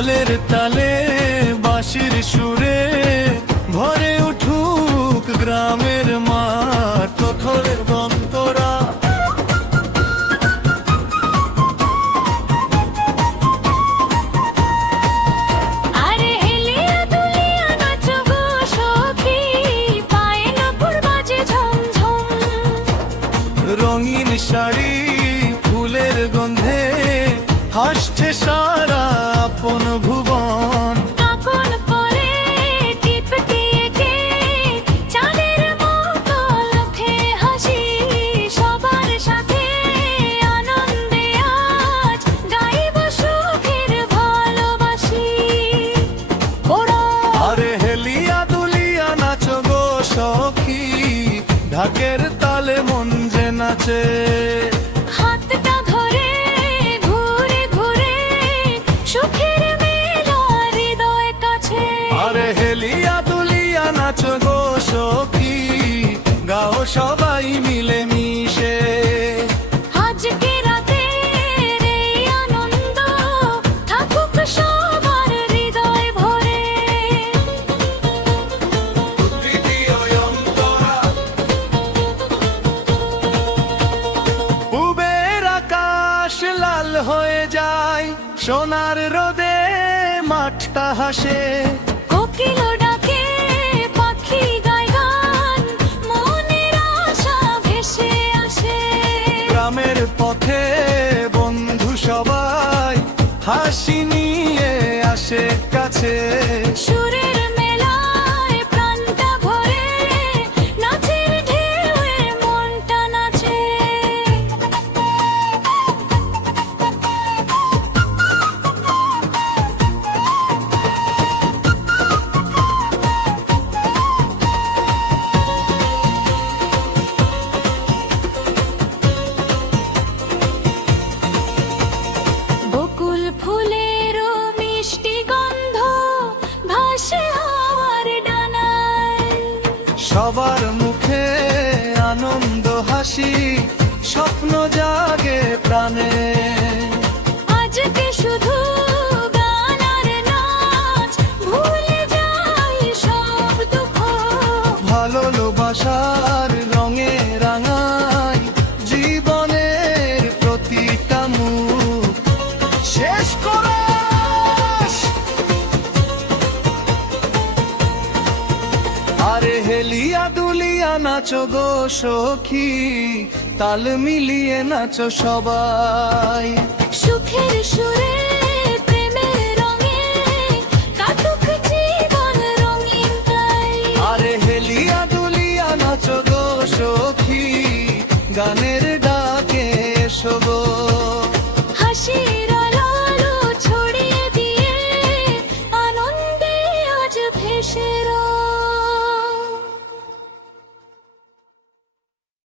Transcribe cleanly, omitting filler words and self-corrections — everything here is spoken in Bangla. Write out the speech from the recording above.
ঢোলের তালে বাঁশির সুরে ভরে উঠুক গ্রামের মাঠ, কোথলের বন্তরা আরে হেলিয়া দুলিয়া নাচো গো সখী, পায়ে নপুর বাজে ঝমঝম। রঙিন শাড়ি ফুলের গন্ধে হাসছে সারা আপন ভুবন। কাকন পরে টিপকে এঁকে চাঁদের মতো ওঠে হাসি, সবার সাথে আনন্দে আজ গাইব সুখের ভালোবাসি। ওরা আরে হেলিয়া দুলিয়া নাচো গো সখী, ঢাকের তালে মন যে নাচে। হাতটা ধরে ঘুরে ঘুরে সুখের মেলা হৃদয় কাছে। আরে হেলিয়া দুলিয়া নাচো গো সখী, গাও সবাই মিলে মিশে। আজকে রাতে এই আনন্দ থাকুক সবার হৃদয় ভরে। পূবের আকাশ লাল হয়ে যায়, সোনার রোদে মাঠটা হাসে। কোকিল ডাকে পাখি গায় গান, মনের আশা ভেসে আসে। গ্রামের পথে বন্ধু সবাই হাসি নিয়ে আসে কাছে। সুরের মেলায় প্রাণটা ভরে, নাচের ঢেউয়ে মনটা নাচে। বকুল ফুলেরও মিষ্টি গন্ধ ভাসে হাওয়ার ডানায়। সবার মুখে আনন্দ হাসি, স্বপ্ন জাগে প্রাণে। আজকে শুধু গান আর নাচ, ভুলে যাই সব দুঃখ। ভালোবাসার রঙে রাঙাই জীবনের প্রতিটা মুখ। শেষ করে আরে হেলিয়া দুলিয়া নাচো গো সখী, তাল মিলিয়ে নাচো সবাই। সুখের সুরে প্রেমের রঙে কাটুক জীবন রঙিন তাই। আরে হেলিয়া দুলিয়া নাচো গো সখী, গানের ডাকে এসো গো। হাসির